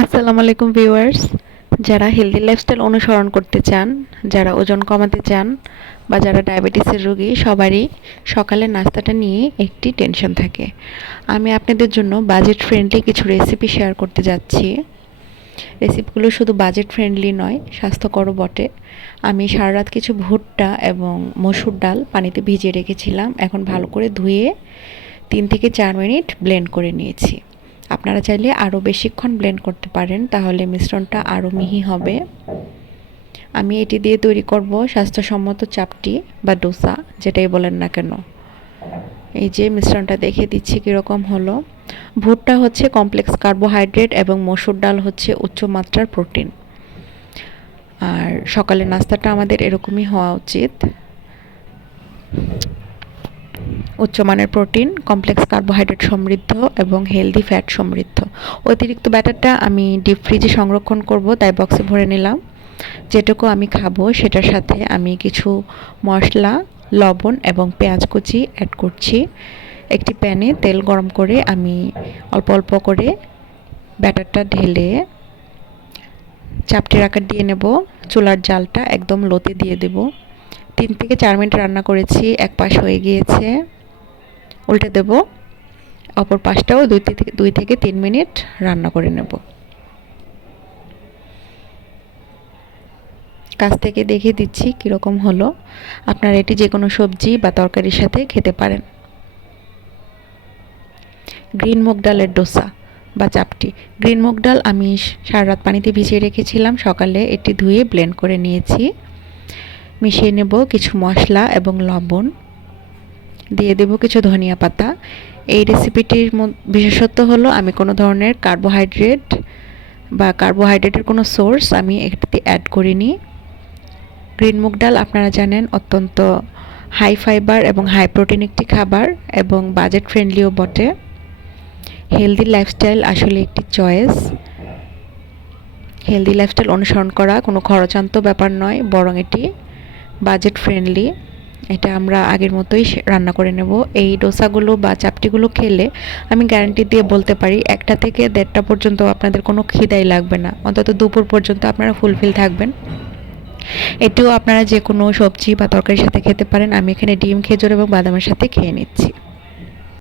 আসসালামু আলাইকুম ভিউয়ার্স। যারা হেলদি লাইফস্টাইল অনুসরণ করতে চান, যারা ওজন কমাতে চান, বা যারা ডায়াবেটিসের রোগী, সবারই সকালের নাস্তাটা নিয়ে একটি টেনশন থাকে। আমি আপনাদের জন্য বাজেট ফ্রেন্ডলি কিছু রেসিপি শেয়ার করতে যাচ্ছি। রেসিপিগুলো শুধু বাজেট ফ্রেন্ডলি নয়, স্বাস্থ্যকরও বটে। আমি সারা রাত কিছু ভুট্টা এবং মসুর ডাল পানিতে ভিজিয়ে রেখেছিলাম। এখন ভালো করে ধুয়ে তিন থেকে চার মিনিট ব্লেন্ড করে নিয়েছি। আপনারা চাইলে আরও বেশিক্ষণ ব্লেন্ড করতে পারেন, তাহলে মিশ্রণটা আরও মিহি হবে। আমি এটি দিয়ে তৈরি করব স্বাস্থ্যসম্মত চাপটি বা ডোসা, যেটাই বলেন না কেন। এই যে মিশ্রণটা দেখে দিচ্ছি কীরকম হলো। ভুট্টা হচ্ছে কমপ্লেক্স কার্বোহাইড্রেট এবং মসুর ডাল হচ্ছে উচ্চমাত্রার প্রোটিন আর সকালের নাস্তাটা আমাদের এরকমই হওয়া উচিত। উচ্চমানের প্রোটিন, কমপ্লেক্স কার্বোহাইড্রেট সমৃদ্ধ এবং হেলদি ফ্যাট সমৃদ্ধ। অতিরিক্ত ব্যাটারটা আমি ডিপ ফ্রিজে সংরক্ষণ করব, তাই বক্সে ভরে নিলাম। যেটুকু আমি খাব, সেটার সাথে আমি কিছু মশলা, লবণ এবং পেঁয়াজ কুচি অ্যাড করছি। একটি প্যানে তেল গরম করে আমি অল্প অল্প করে ব্যাটারটা ঢেলে চাপটির আকার দিয়ে নেব। চুলার জালটা একদম লোতে দিয়ে দেব। তিন থেকে চার মিনিট রান্না করেছি এক পাশ হয়ে গিয়েছে। উল্টে দেব। অপর পাশটাও দুই থেকে দুই থেকে তিন মিনিট রান্না করে নেব। কাছ থেকে দেখে দিচ্ছি কীরকম হলো। আপনারা এটি যে কোনো সবজি বা তরকারির সাথে খেতে পারেন। গ্রিন মুগ ডালের ডোসা বা চাপটি। গ্রিন মুগ ডাল আমি সারা রাত পানিতে ভিজিয়ে রেখেছিলাম। সকালে এটি ধুয়ে ব্লেন্ড করে নিয়েছি। মিশিয়ে নেব কিছু মশলা এবং লবণ। দিয়ে দেব কিছু ধনিয়া পাতা। এই রেসিপিটির বিশেষত্ব হলো আমি কোনো ধরনের কার্বোহাইড্রেট বা কার্বোহাইড্রেটের কোনো সোর্স আমি এটাতে অ্যাড করিনি। গ্রিন মুগ ডাল আপনারা জানেন অত্যন্ত হাই ফাইবার এবং হাই প্রোটিন একটি খাবার এবং বাজেট ফ্রেন্ডলিও বটে। হেলদি লাইফস্টাইল আসলে একটি চয়েস হেলদি লাইফস্টাইল অনুসরণ করা কোনো খরচান্ত ব্যাপার নয়, বরং এটি বাজেট ফ্রেন্ডলি এটা আমরা আগের মতোই রান্না করে নেব। এই ডোসাগুলো বা চাপটিগুলো খেলে আমি গ্যারান্টি দিয়ে বলতে পারি, একটা থেকে দেড়টা পর্যন্ত আপনাদের কোনো খিদাই লাগবে না। অন্তত দুপুর পর্যন্ত আপনারা ফুলফিল থাকবেন। এটিও আপনারা যে কোনো সবজি বা তরকারির সাথে খেতে পারেন। আমি এখানে ডিম, খেজুর এবং বাদামের সাথে খেয়ে নিচ্ছি।